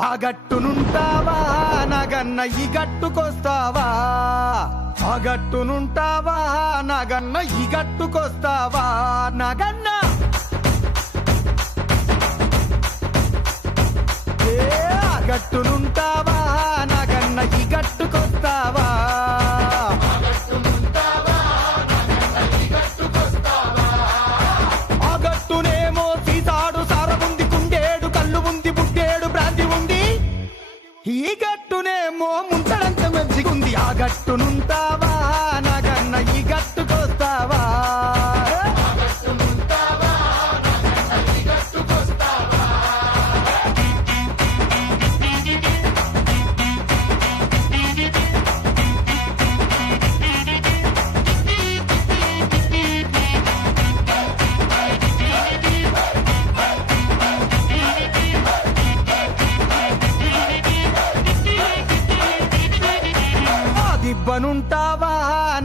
ఆ గట్టునుంటావా నగన్న ఈ గట్టుకొస్తావా ఆ గట్టునుంటావా నగన్న ఈ గట్టుకొస్తావా నగన్న ఆ గట్టునుంటావా నగన్న ఈ గట్టుకొస్తావా ఆ గట్టునేమో సీసాడు సారముంది కుండేడు కళ్ళు ఉంది బుడ్డేడు బ్రాంతి ఉంది ఈ గట్టునేమో ముంచడంత మెచ్చిగుంది ఆ గట్టునుంటావా నగన్న ఈ గట్టుకొస్తావా దిబ్బనుంటావా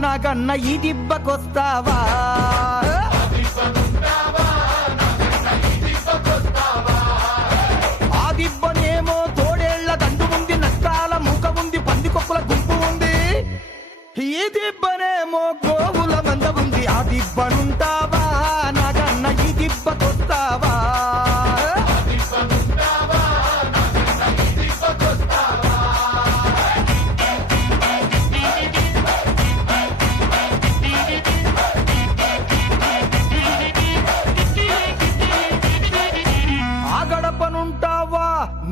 నగన్న ఈ దిబ్బకొస్తావా ఆ దిబ్బనేమో తోడేళ్ల దండు ఉంది నష్టాల మూక ఉంది పందికొక్కుల గుంపు ఉంది ఈ దిబ్బనేమో గోవుల మంద ఉంది ఆ దిబ్బనుంటావా నగన్న ఈ దిబ్బకొస్తావా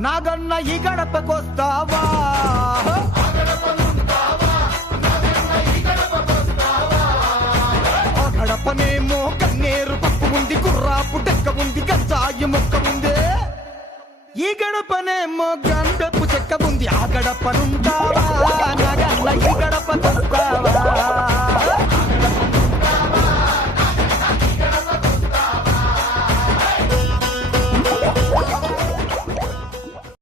నాగన్న ఈ గడపకొస్తావా ఆ గడపనేమో కన్నేరు పప్పు ఉంది కుర్రాపు డెక్క ఉంది గంజాయి మొక్క ఉంది ఈ గడపనేమో గంధపు చెక్క ఉంది ఆ గడపనుంటావా నాగన్న ఈ గడపకొస్తావా